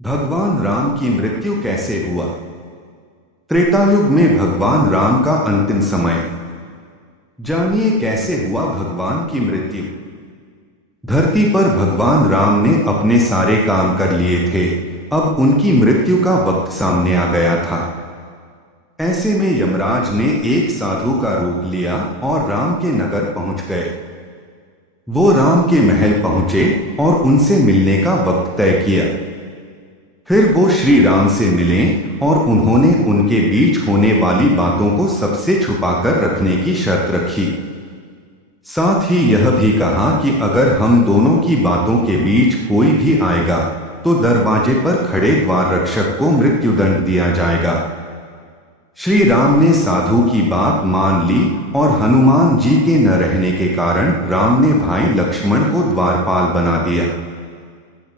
भगवान राम की मृत्यु कैसे हुआ। त्रेता युग में भगवान राम का अंतिम समय। जानिए कैसे हुआ भगवान की मृत्यु। धरती पर भगवान राम ने अपने सारे काम कर लिए थे। अब उनकी मृत्यु का वक्त सामने आ गया था। ऐसे में यमराज ने एक साधु का रूप लिया और राम के नगर पहुंच गए। वो राम के महल पहुंचे और उनसे मिलने का वक्त तय किया। फिर वो श्री राम से मिले और उन्होंने उनके बीच होने वाली बातों को सबसे छुपाकर रखने की शर्त रखी। साथ ही यह भी कहा कि अगर हम दोनों की बातों के बीच कोई भी आएगा तो दरवाजे पर खड़े द्वार रक्षक को मृत्युदंड दिया जाएगा। श्री राम ने साधु की बात मान ली और हनुमान जी के न रहने के कारण राम ने भाई लक्ष्मण को द्वारपाल बना दिया।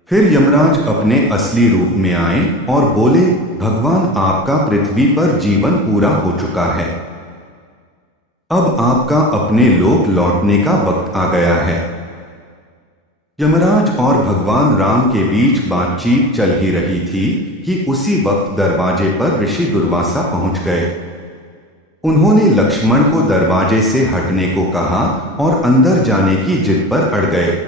फिर यमराज अपने असली रूप में आए और बोले, भगवान आपका पृथ्वी पर जीवन पूरा हो चुका है। अब आपका अपने लोक लौटने का वक्त आ गया है। यमराज और भगवान राम के बीच बातचीत चल ही रही थी कि उसी वक्त दरवाजे पर ऋषि दुर्वासा पहुंच गए। उन्होंने लक्ष्मण को दरवाजे से हटने को कहा और अंदर जाने की जिद पर अड़ गए।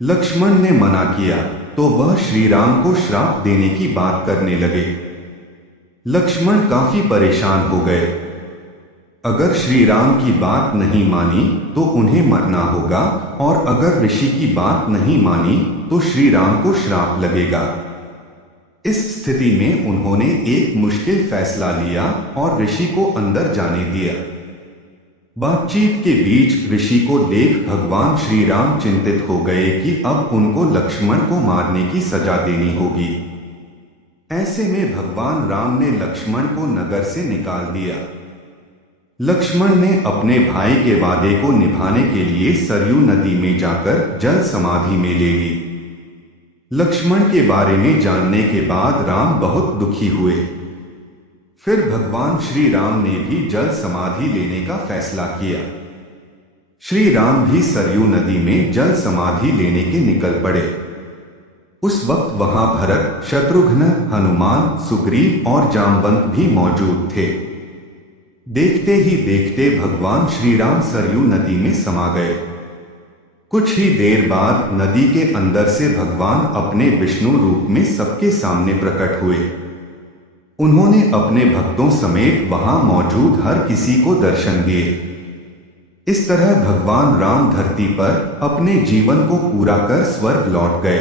लक्ष्मण ने मना किया तो वह श्री राम को श्राप देने की बात करने लगे। लक्ष्मण काफी परेशान हो गए। अगर श्री राम की बात नहीं मानी तो उन्हें मरना होगा और अगर ऋषि की बात नहीं मानी तो श्री राम को श्राप लगेगा। इस स्थिति में उन्होंने एक मुश्किल फैसला लिया और ऋषि को अंदर जाने दिया। बातचीत के बीच ऋषि को देख भगवान श्री राम चिंतित हो गए कि अब उनको लक्ष्मण को मारने की सजा देनी होगी। ऐसे में भगवान राम ने लक्ष्मण को नगर से निकाल दिया। लक्ष्मण ने अपने भाई के वादे को निभाने के लिए सरयू नदी में जाकर जल समाधि में ले ली। लक्ष्मण के बारे में जानने के बाद राम बहुत दुखी हुए। फिर भगवान श्री राम ने भी जल समाधि लेने का फैसला किया। श्री राम भी सरयू नदी में जल समाधि लेने के निकल पड़े। उस वक्त वहां भरत, शत्रुघ्न, हनुमान, सुग्रीव और जामवंत भी मौजूद थे। देखते ही देखते भगवान श्री राम सरयू नदी में समा गए। कुछ ही देर बाद नदी के अंदर से भगवान अपने विष्णु रूप में सबके सामने प्रकट हुए। उन्होंने अपने भक्तों समेत वहां मौजूद हर किसी को दर्शन दिए। इस तरह भगवान राम धरती पर अपने जीवन को पूरा कर स्वर्ग लौट गए।